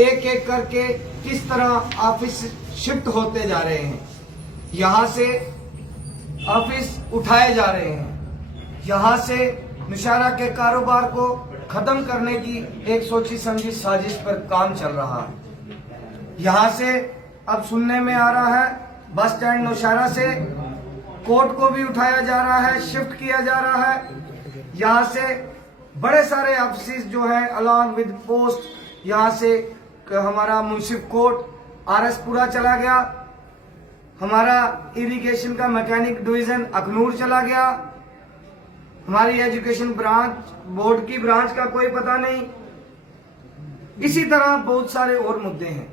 एक एक करके किस तरह ऑफिस शिफ्ट होते जा रहे हैं, यहाँ से ऑफिस उठाए जा रहे हैं, यहाँ से नौशहरा के कारोबार को खत्म करने की एक सोची समझी साजिश पर काम चल रहा है। यहाँ से अब सुनने में आ रहा है बस स्टैंड नौशहरा से कोर्ट को भी उठाया जा रहा है, शिफ्ट किया जा रहा है। यहाँ से बड़े सारे ऑफिस जो है अलॉन्ग विद पोस्ट, यहाँ से हमारा मुंसिफ कोर्ट आरएसपुरा चला गया, हमारा इरिगेशन का मैकेनिक डिवीजन अखनूर चला गया, हमारी एजुकेशन ब्रांच बोर्ड की ब्रांच का कोई पता नहीं। इसी तरह बहुत सारे और मुद्दे हैं।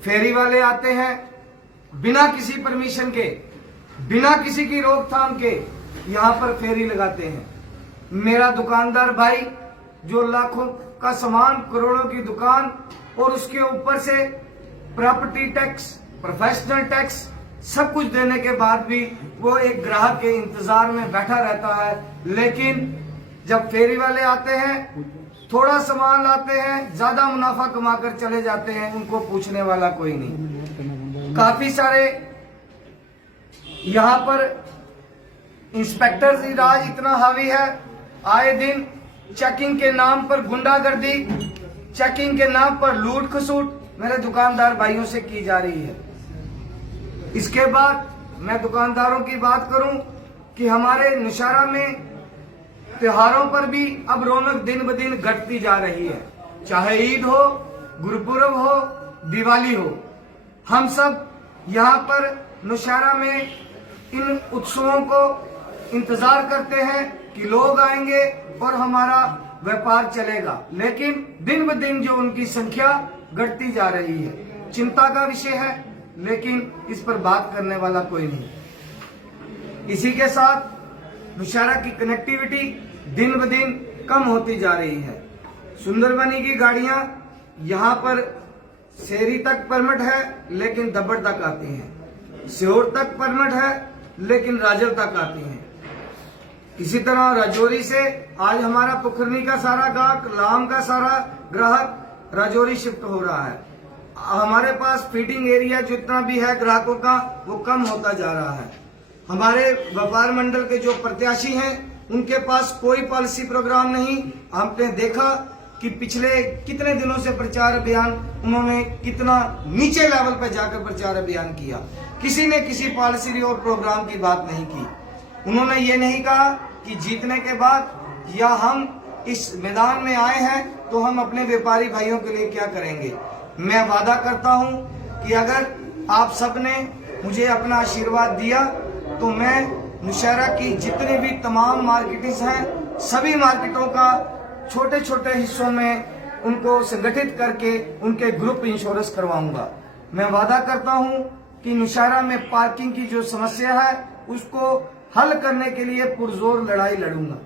फेरी वाले आते हैं बिना किसी परमिशन के, बिना किसी की रोकथाम के यहाँ पर फेरी लगाते हैं। मेरा दुकानदार भाई जो लाखों का सामान, करोड़ों की दुकान और उसके ऊपर से प्रॉपर्टी टैक्स, प्रोफेशनल टैक्स सब कुछ देने के बाद भी वो एक ग्राहक के इंतजार में बैठा रहता है। लेकिन जब फेरी वाले आते हैं, थोड़ा सामान लाते हैं, ज्यादा मुनाफा कमाकर चले जाते हैं, उनको पूछने वाला कोई नहीं। काफी सारे यहाँ पर इंस्पेक्टर राज इतना हावी है, आए दिन चेकिंग के नाम पर गुंडागर्दी, चेकिंग के नाम पर लूट खसूट मेरे दुकानदार भाइयों से की जा रही है। इसके बाद मैं दुकानदारों की बात करूं कि हमारे नौशहरा में त्योहारों पर भी अब रौनक दिन ब दिन घटती जा रही है। चाहे ईद हो, गुरुपुरब हो, दिवाली हो, हम सब यहाँ पर नौशहरा में इन उत्सवों को इंतजार करते हैं कि लोग आएंगे और हमारा व्यापार चलेगा। लेकिन दिन ब दिन जो उनकी संख्या घटती जा रही है, चिंता का विषय है, लेकिन इस पर बात करने वाला कोई नहीं। इसी के साथ नौशहरा की कनेक्टिविटी दिन ब दिन कम होती जा रही है। सुंदरबनी की गाड़ियां यहाँ पर शेरी तक परमिट है लेकिन दब्बड़ तक आती हैं, सीहोर तक परमिट है लेकिन राजल तक आती हैं। इसी तरह राजौरी से आज हमारा पुखरनी का सारा ग्राहक, लाम का सारा ग्राहक राजौरी शिफ्ट हो रहा है। हमारे पास फीडिंग एरिया जितना भी है ग्राहकों का वो कम होता जा रहा है। हमारे व्यापार मंडल के जो प्रत्याशी हैं उनके पास कोई पॉलिसी प्रोग्राम नहीं। हमने देखा कि पिछले कितने दिनों से प्रचार अभियान उन्होंने कितना नीचे लेवल पर जाकर प्रचार अभियान किया, किसी ने किसी पॉलिसी और प्रोग्राम की बात नहीं की। उन्होंने ये नहीं कहा कि जीतने के बाद या हम इस मैदान में आए हैं तो हम अपने व्यापारी भाइयों के लिए क्या करेंगे। मैं वादा करता हूं कि अगर आप सबने मुझे अपना आशीर्वाद दिया तो मैं नौशहरा की जितनी भी तमाम मार्केट्स हैं, सभी मार्केटों का छोटे छोटे हिस्सों में उनको संगठित करके उनके ग्रुप इंश्योरेंस करवाऊंगा। मैं वादा करता हूं कि नौशहरा में पार्किंग की जो समस्या है उसको हल करने के लिए पुरजोर लड़ाई लड़ूंगा।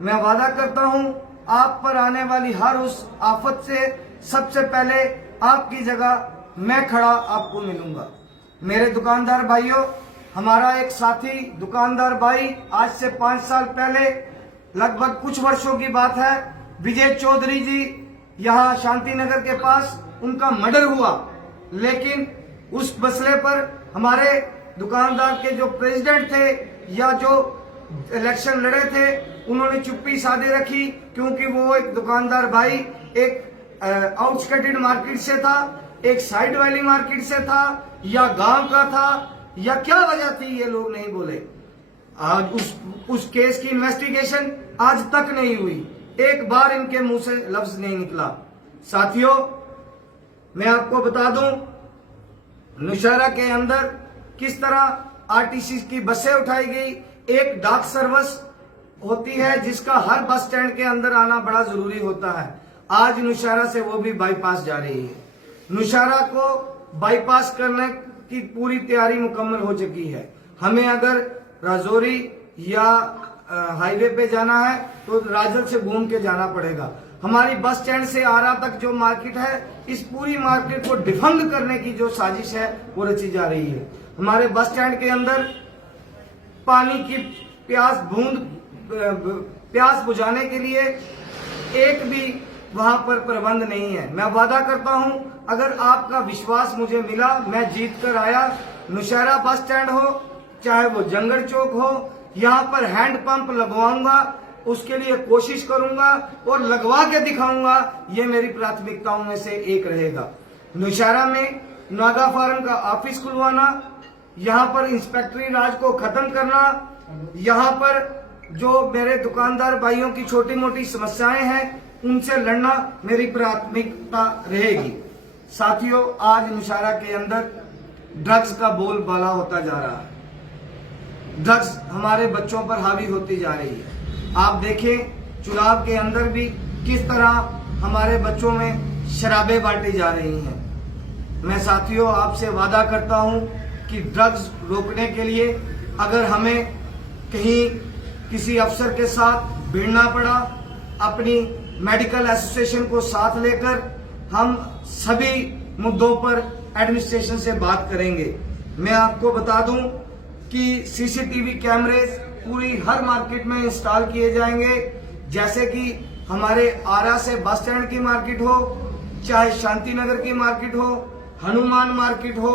मैं वादा करता हूं आप पर आने वाली हर उस आफत से सबसे पहले आपकी जगह मैं खड़ा आपको मिलूंगा। मेरे दुकानदार भाइयों, हमारा एक साथी दुकानदार भाई आज से 5 साल पहले, लगभग कुछ वर्षों की बात है, विजय चौधरी जी यहाँ शांति नगर के पास उनका मर्डर हुआ। लेकिन उस मसले पर हमारे दुकानदार के जो प्रेसिडेंट थे या जो इलेक्शन लड़े थे उन्होंने चुप्पी साधे रखी, क्योंकि वो एक दुकानदार भाई एक आउटस्कटेड मार्केट से था, एक साइड वाली मार्केट से था, या गांव का था, या क्या वजह थी ये लोग नहीं बोले। आज उस केस की इन्वेस्टिगेशन आज तक नहीं हुई, एक बार इनके मुंह से लफ्ज नहीं निकला। साथियों, मैं आपको बता दूं नौशहरा के अंदर किस तरह आरटीसी की बसें उठाई गई। एक डाक सर्विस होती है जिसका हर बस स्टैंड के अंदर आना बड़ा जरूरी होता है। आज नौशहरा से वो भी बाईपास जा रही है। नौशहरा को बाईपास करने की पूरी तैयारी मुकम्मल हो चुकी है। हमें अगर राजौरी या हाईवे पे जाना है तो राजल से घूम के जाना पड़ेगा। हमारी बस स्टैंड से आरा तक जो मार्केट है, इस पूरी मार्केट को डिफंग करने की जो साजिश है वो रची जा रही है। हमारे बस स्टैंड के अंदर पानी की प्यास बुझाने के लिए एक भी वहां पर प्रबंध नहीं है। मैं वादा करता हूं, अगर आपका विश्वास मुझे मिला, मैं जीत कर आया, नौशहरा बस स्टैंड हो चाहे वो जंगल चौक हो, यहाँ पर हैंड पंप लगवाऊंगा, उसके लिए कोशिश करूंगा और लगवा के दिखाऊंगा। ये मेरी प्राथमिकताओं में से एक रहेगा। नौशहरा में नागा फार्म का ऑफिस खुलवाना, यहाँ पर इंस्पेक्टरी राज को खत्म करना, यहाँ पर जो मेरे दुकानदार भाइयों की छोटी मोटी समस्याएं हैं उनसे लड़ना मेरी प्राथमिकता रहेगी। साथियों, आज नौशहरा के अंदर ड्रग्स का बोलबाला होता जा रहा है। ड्रग्स हमारे बच्चों पर हावी होती जा रही है। आप देखें चुनाव के अंदर भी किस तरह हमारे बच्चों में शराबें बांटी जा रही हैं। मैं साथियों आपसे वादा करता हूं कि ड्रग्स रोकने के लिए अगर हमें कहीं किसी अफसर के साथ भिड़ना पड़ा, अपनी मेडिकल एसोसिएशन को साथ लेकर हम सभी मुद्दों पर एडमिनिस्ट्रेशन से बात करेंगे। मैं आपको बता दूं कि सीसीटीवी कैमरे पूरी हर मार्केट में इंस्टॉल किए जाएंगे। जैसे कि हमारे आरा से बस स्टैंड की मार्केट हो, चाहे शांति नगर की मार्केट हो, हनुमान मार्केट हो,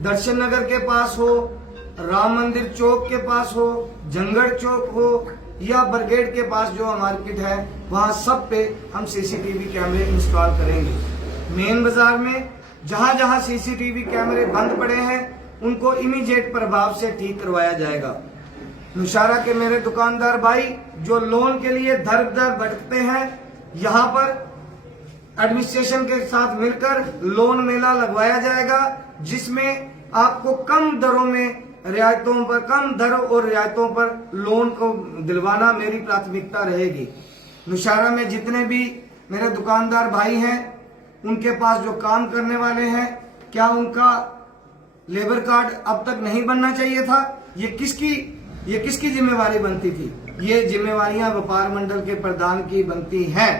दर्शन नगर के पास हो, राम मंदिर चौक के पास हो, जंगल चौक हो या ब्रिगेड के पास जो मार्केट है, वहां सब पे हम सीसीटीवी कैमरे इंस्टॉल करेंगे। मेन बाजार में जहां जहां सीसीटीवी कैमरे बंद पड़े हैं उनको इमीडिएट प्रभाव से ठीक करवाया जाएगा। नौशहरा के मेरे दुकानदार भाई जो लोन के लिए दर दर भटकते हैं, यहाँ पर एडमिनिस्ट्रेशन के साथ मिलकर लोन मेला लगवाया जाएगा, जिसमें आपको कम दरों में रियायतों पर, कम दरों और रियायतों पर लोन को दिलवाना मेरी प्राथमिकता रहेगी। नौशहरा में जितने भी मेरे दुकानदार भाई हैं, उनके पास जो काम करने वाले हैं, क्या उनका लेबर कार्ड अब तक नहीं बनना चाहिए था? ये किसकी जिम्मेवारी बनती थी? ये जिम्मेवारियां व्यापार मंडल के प्रधान की बनती हैं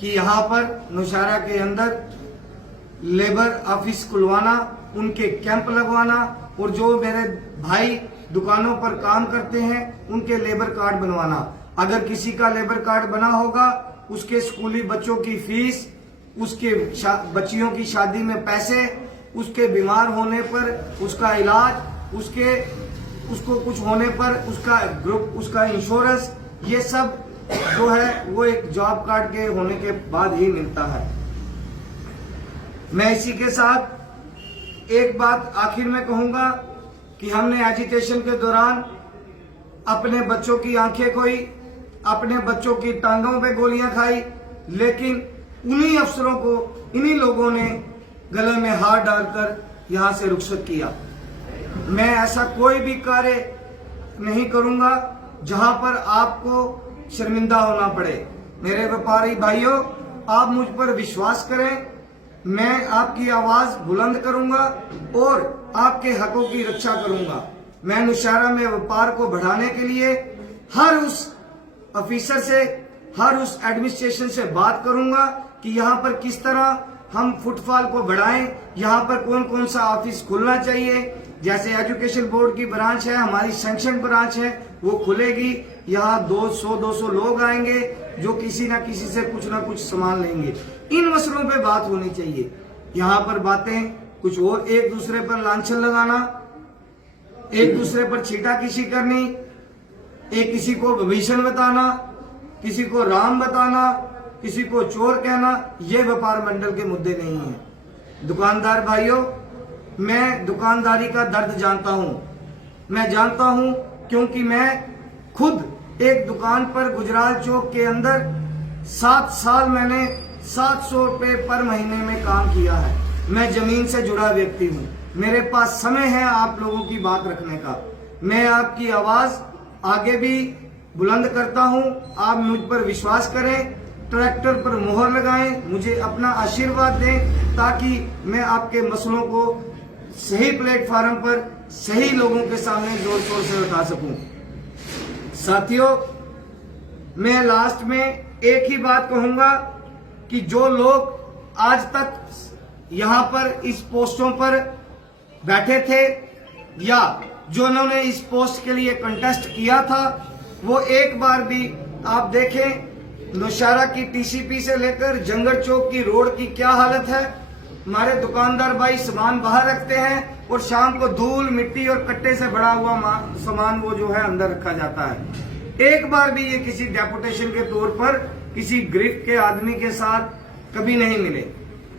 कि यहाँ पर नौशहरा के अंदर लेबर ऑफिस खुलवाना, उनके कैंप लगवाना और जो मेरे भाई दुकानों पर काम करते हैं उनके लेबर कार्ड बनवाना। अगर किसी का लेबर कार्ड बना होगा, उसके स्कूली बच्चों की फीस, उसके बच्चियों की शादी में पैसे, उसके बीमार होने पर उसका इलाज, उसको कुछ होने पर उसका ग्रुप, उसका इंश्योरेंस, ये सब जो है वो एक जॉब कार्ड के होने के बाद ही मिलता है। मैं इसी के साथ एक बात आखिर में कहूंगा कि हमने एजुकेशन के दौरान अपने बच्चों की आंखें खोई, अपने बच्चों की टांगों पे गोलियां खाई, लेकिन उन्हीं अफसरों को इन्हीं लोगों ने गले में हाथ डालकर यहां से रुखसत किया। मैं ऐसा कोई भी कार्य नहीं करूंगा जहां पर आपको शर्मिंदा होना पड़े। मेरे व्यापारी भाइयों, आप मुझ पर विश्वास करें, मैं आपकी आवाज बुलंद करूंगा और आपके हकों की रक्षा करूंगा। मैं नौशहरा में व्यापार को बढ़ाने के लिए हर उस ऑफिसर से, हर उस एडमिनिस्ट्रेशन से बात करूंगा कि यहाँ पर किस तरह हम फुटफॉल को बढ़ाएं, यहाँ पर कौन कौन सा ऑफिस खुलना चाहिए। जैसे एजुकेशन बोर्ड की ब्रांच है, हमारी सैंक्शन ब्रांच है, वो खुलेगी। यहाँ 200 लोग आएंगे जो किसी ना किसी से कुछ ना कुछ सामान लेंगे। इन मसलों पे बात होनी चाहिए। यहाँ पर बातें कुछ और, एक दूसरे पर लांछन लगाना, एक दूसरे पर छीटाकशी करनी, एक किसी को विभीषण बताना, किसी को राम बताना, किसी को चोर कहना, ये व्यापार मंडल के मुद्दे नहीं है। दुकानदार भाइयों, मैं दुकानदारी का दर्द जानता हूं। मैं जानता हूं क्योंकि मैं खुद एक दुकान पर गुजराल चौक के अंदर 7 साल मैंने 700 रुपए पर महीने में काम किया है। मैं जमीन से जुड़ा व्यक्ति हूं। मेरे पास समय है आप लोगों की बात रखने का। मैं आपकी आवाज आगे भी बुलंद करता हूं। आप मुझ पर विश्वास करें, ट्रैक्टर पर मोहर लगाएं, मुझे अपना आशीर्वाद दें ताकि मैं आपके मसलों को सही प्लेटफॉर्म पर सही लोगों के सामने जोर शोर से उठा सकूं। साथियों, मैं लास्ट में एक ही बात कहूंगा कि जो लोग आज तक यहां पर इस पोस्टों पर बैठे थे या जो उन्होंने इस पोस्ट के लिए कंटेस्ट किया था, वो एक बार भी आप देखें नौशहरा की टीसीपी से लेकर जंगल चौक की रोड की क्या हालत है। हमारे दुकानदार भाई सामान बाहर रखते हैं और शाम को धूल मिट्टी और कट्टे से भरा हुआ सामान वो जो है अंदर रखा जाता है। एक बार भी ये किसी डेपुटेशन के तौर पर किसी गिरफ्त के आदमी के साथ कभी नहीं मिले।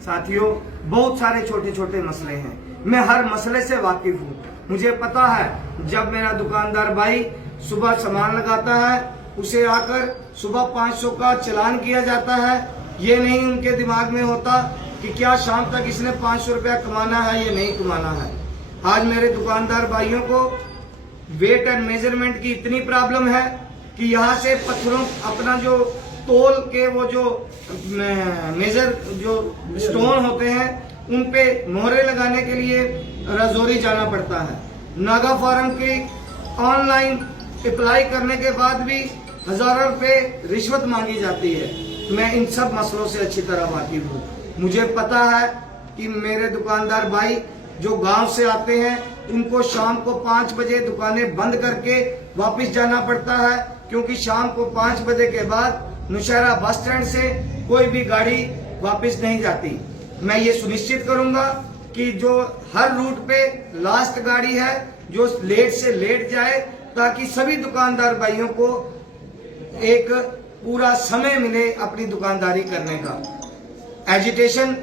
साथियों, बहुत सारे छोटे छोटे मसले हैं, मैं हर मसले से वाकिफ हूँ। मुझे पता है जब मेरा दुकानदार भाई सुबह सामान लगाता है उसे आकर सुबह 500 का चालान किया जाता है। ये नहीं उनके दिमाग में होता कि क्या शाम तक इसने 500 रुपया कमाना है या नहीं कमाना है। आज मेरे दुकानदार भाइयों को वेट एंड मेजरमेंट की इतनी प्रॉब्लम है कि यहाँ से पत्थरों अपना जो तोल के वो जो मेजर जो स्टोन होते हैं उन पे मोहरे लगाने के लिए रजौरी जाना पड़ता है। नागा फार्म की ऑनलाइन अप्लाई करने के बाद भी हजारों रुपए रिश्वत मांगी जाती है। मैं इन सब मसलों से अच्छी तरह वाकिफ हूँ। मुझे पता है कि मेरे दुकानदार भाई जो गांव से आते हैं उनको शाम को 5 बजे दुकानें बंद करके वापस जाना पड़ता है, क्योंकि शाम को 5 बजे के बाद नौशहरा बस स्टैंड से कोई भी गाड़ी वापस नहीं जाती। मैं ये सुनिश्चित करूंगा कि जो हर रूट पे लास्ट गाड़ी है जो लेट से लेट जाए, ताकि सभी दुकानदार भाइयों को एक पूरा समय मिले अपनी दुकानदारी करने का। एजिटेशन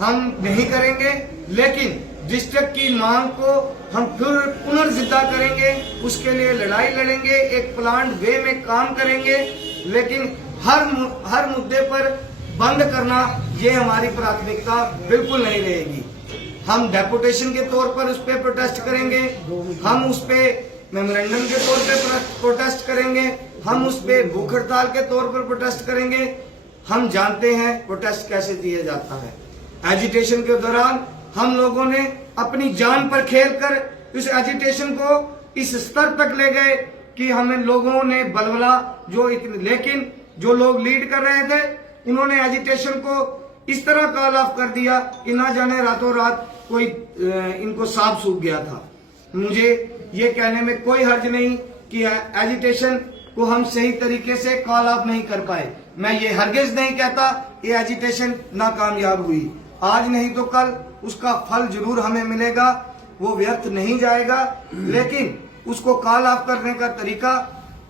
हम नहीं करेंगे, लेकिन डिस्ट्रिक्ट की मांग को हम फिर पुनर्जिंदा करेंगे, उसके लिए लड़ाई लड़ेंगे, एक प्लान वे में काम करेंगे। लेकिन हर मुद्दे पर बंद करना ये हमारी प्राथमिकता बिल्कुल नहीं रहेगी। हम डेपुटेशन के तौर पर उस पर प्रोटेस्ट करेंगे, हम उस पे मेमोरेंडम के तौर पे प्रोटेस्ट करेंगे, हम उस पे भूख हड़ताल के तौर पर प्रोटेस्ट करेंगे। हम जानते हैं प्रोटेस्ट कैसे किया जाता है। एजिटेशन के दौरान हम लोगों ने अपनी जान पर खेलकर इस एजिटेशन को इस स्तर तक ले गए कि हमें लोगों ने बलबला लेकिन जो लोग लीड कर रहे थे उन्होंने एजिटेशन को इस तरह कॉल ऑफ कर दिया कि ना जाने रातों रात कोई इनको सांप सूख गया था। मुझे ये कहने में कोई हर्ज नहीं कि एजिटेशन को हम सही तरीके से कॉल ऑफ नहीं कर पाए। मैं ये हरगिज नहीं कहता ये एजिटेशन नाकामयाब हुई, आज नहीं तो कल उसका फल जरूर हमें मिलेगा, वो व्यर्थ नहीं जाएगा। लेकिन उसको कॉल ऑफ करने का तरीका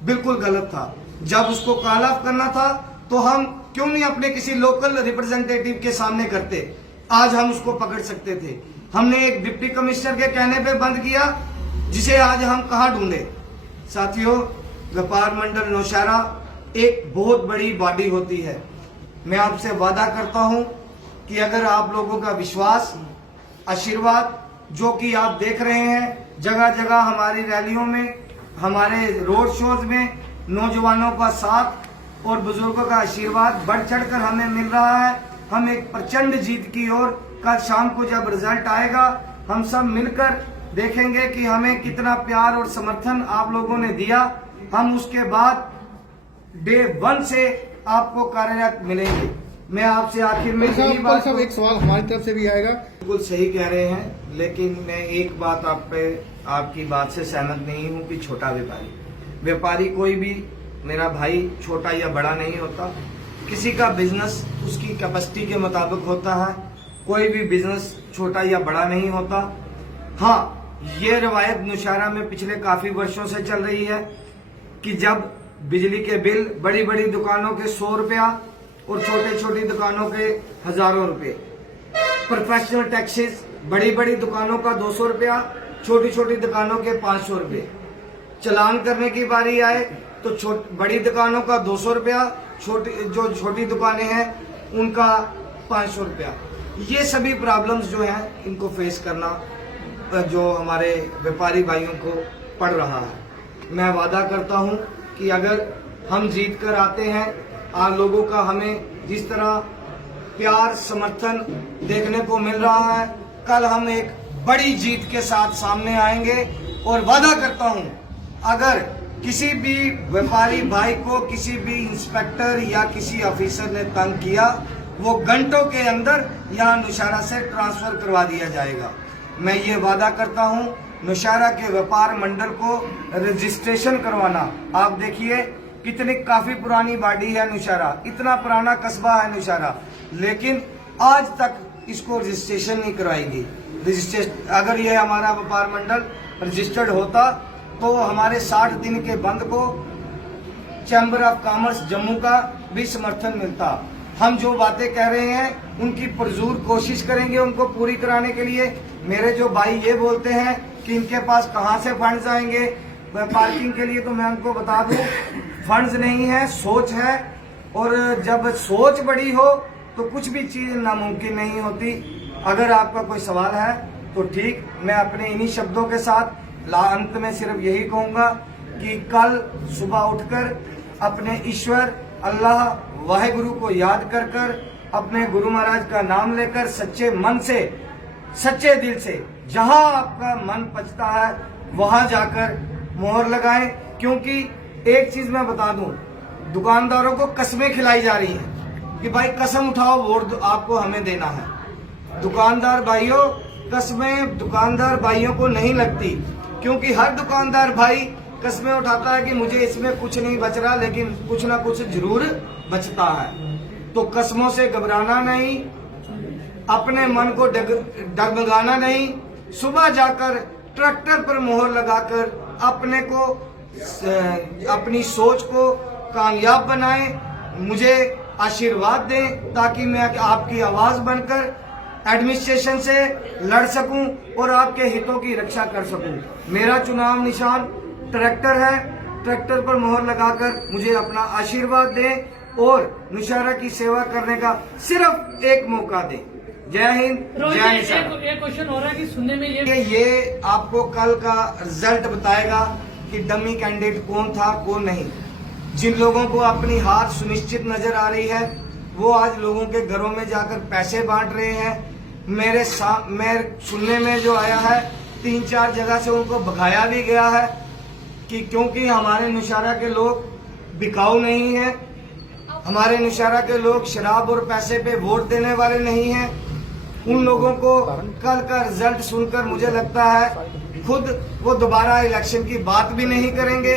बिल्कुल गलत था। जब उसको कॉल ऑफ करना था तो हम क्यों नहीं अपने किसी लोकल रिप्रेजेंटेटिव के सामने करते, आज हम उसको पकड़ सकते थे। हमने एक डिप्टी कमिश्नर के कहने पे बंद किया, जिसे आज हम कहाँ ढूंढे। साथियों, व्यापार मंडल नौशहरा एक बहुत बड़ी बॉडी होती है। मैं आपसे वादा करता हूं कि अगर आप लोगों का विश्वास, आशीर्वाद जो कि आप देख रहे हैं जगह जगह हमारी रैलियों में, हमारे रोड शोज में, नौजवानों का साथ और बुजुर्गों का आशीर्वाद बढ़ चढ़कर हमें मिल रहा है, हम एक प्रचंड जीत की ओर कल शाम को जब रिजल्ट आएगा हम सब मिलकर देखेंगे कि हमें कितना प्यार और समर्थन आप लोगों ने दिया। हम उसके बाद डे 1 से आपको कार्यरत मिलेंगे। मैं आपसे आखिर में यही बात, सब एक सवाल हमारी तरफ से भी आएगा। बिल्कुल सही कह रहे हैं, लेकिन मैं एक बात आपकी बात से सहमत नहीं हूं कि छोटा व्यापारी कोई भी मेरा भाई छोटा या बड़ा नहीं होता। किसी का बिजनेस उसकी कैपेसिटी के मुताबिक होता है, कोई भी बिजनेस छोटा या बड़ा नहीं होता। हाँ, ये रवायत नौशहरा में पिछले काफी वर्षों से चल रही है कि जब बिजली के बिल बड़ी बड़ी दुकानों के 100 रुपया और छोटी छोटी दुकानों के हजारों रुपए, प्रोफेशनल टैक्सेस बड़ी बड़ी दुकानों का 200 रुपया, छोटी छोटी दुकानों के 500 रुपए, चालान करने की बारी आए तो बड़ी दुकानों का 200 रुपया, छोटी दुकानें हैं उनका 500 रुपया। ये सभी प्रॉब्लम्स जो हैं इनको फेस करना जो हमारे व्यापारी भाइयों को पड़ रहा है। मैं वादा करता हूं कि अगर हम जीत कर आते हैं, आप लोगों का हमें जिस तरह प्यार समर्थन देखने को मिल रहा है, कल हम एक बड़ी जीत के साथ सामने आएंगे। और वादा करता हूं, अगर किसी भी व्यापारी भाई को किसी भी इंस्पेक्टर या किसी ऑफिसर ने तंग किया, वो घंटों के अंदर यहाँ नौशहरा से ट्रांसफर करवा दिया जाएगा। मैं ये वादा करता हूँ नौशहरा के व्यापार मंडल को रजिस्ट्रेशन करवाना। आप देखिए कितनी काफी पुरानी बाडी है नौशहरा, इतना पुराना कस्बा है नौशहरा, लेकिन आज तक इसको रजिस्ट्रेशन नहीं करवाएगी। रजिस्ट्रेशन अगर ये हमारा व्यापार मंडल रजिस्टर्ड होता तो हमारे 60 दिन के बंद को चैम्बर ऑफ कॉमर्स जम्मू का भी समर्थन मिलता। हम जो बातें कह रहे हैं उनकी पुरजोर कोशिश करेंगे उनको पूरी कराने के लिए। मेरे जो भाई ये बोलते हैं कि इनके पास कहां से फंड्स आएंगे पार्किंग के लिए, तो मैं उनको बता दूं फंड्स नहीं है, सोच है। और जब सोच बड़ी हो तो कुछ भी चीज नामुमकिन नहीं होती। अगर आपका कोई सवाल है तो ठीक, मैं अपने इन्हीं शब्दों के साथ अंत में सिर्फ यही कहूंगा कि कल सुबह उठकर अपने ईश्वर अल्लाह वाहेगुरु को याद कर कर अपने गुरु महाराज का नाम लेकर सच्चे मन से सच्चे दिल से जहां आपका मन पचता है वहां जाकर मोहर लगाएं। क्योंकि एक चीज मैं बता दूं, दुकानदारों को कस्में खिलाई जा रही हैं कि भाई कसम उठाओ वोट आपको हमें देना है। दुकानदार भाइयों, कस्में दुकानदार भाइयों को नहीं लगती, क्योंकि हर दुकानदार भाई कस्में उठाता है कि मुझे इसमें कुछ नहीं बच रहा, लेकिन कुछ ना कुछ जरूर बचता है। तो कस्मों से घबराना नहीं, अपने मन को डगमगाना नहीं, सुबह जाकर ट्रैक्टर पर मोहर लगाकर अपने को अपनी सोच को कामयाब बनाएं। मुझे आशीर्वाद दें ताकि मैं आपकी आवाज बनकर एडमिनिस्ट्रेशन से लड़ सकूं और आपके हितों की रक्षा कर सकूं। मेरा चुनाव निशान ट्रैक्टर है, ट्रैक्टर पर मोहर लगाकर मुझे अपना आशीर्वाद दें और नौशहरा की सेवा करने का सिर्फ एक मौका दें। जय हिंद, जय नौशहरा। एक क्वेश्चन हो रहा है कि सुनने में ये आपको कल का रिजल्ट बताएगा कि डमी कैंडिडेट कौन था कौन नहीं। जिन लोगों को अपनी हार सुनिश्चित नजर आ रही है वो आज लोगों के घरों में जाकर पैसे बांट रहे हैं। मेरे सुनने में जो आया है 3-4 जगह से उनको भगाया भी गया है कि क्योंकि हमारे नौशहरा के लोग बिकाऊ नहीं है, हमारे नौशहरा के लोग शराब और पैसे पे वोट देने वाले नहीं हैं। उन लोगों को कल का रिजल्ट सुनकर मुझे लगता है खुद वो दोबारा इलेक्शन की बात भी नहीं करेंगे।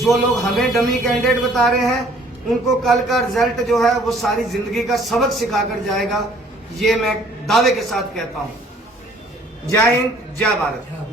जो लोग हमें डमी कैंडिडेट बता रहे हैं उनको कल का रिजल्ट जो है वो सारी जिंदगी का सबक सिखाकर जाएगा, ये मैं दावे के साथ कहता हूँ। जय हिंद, जय भारत।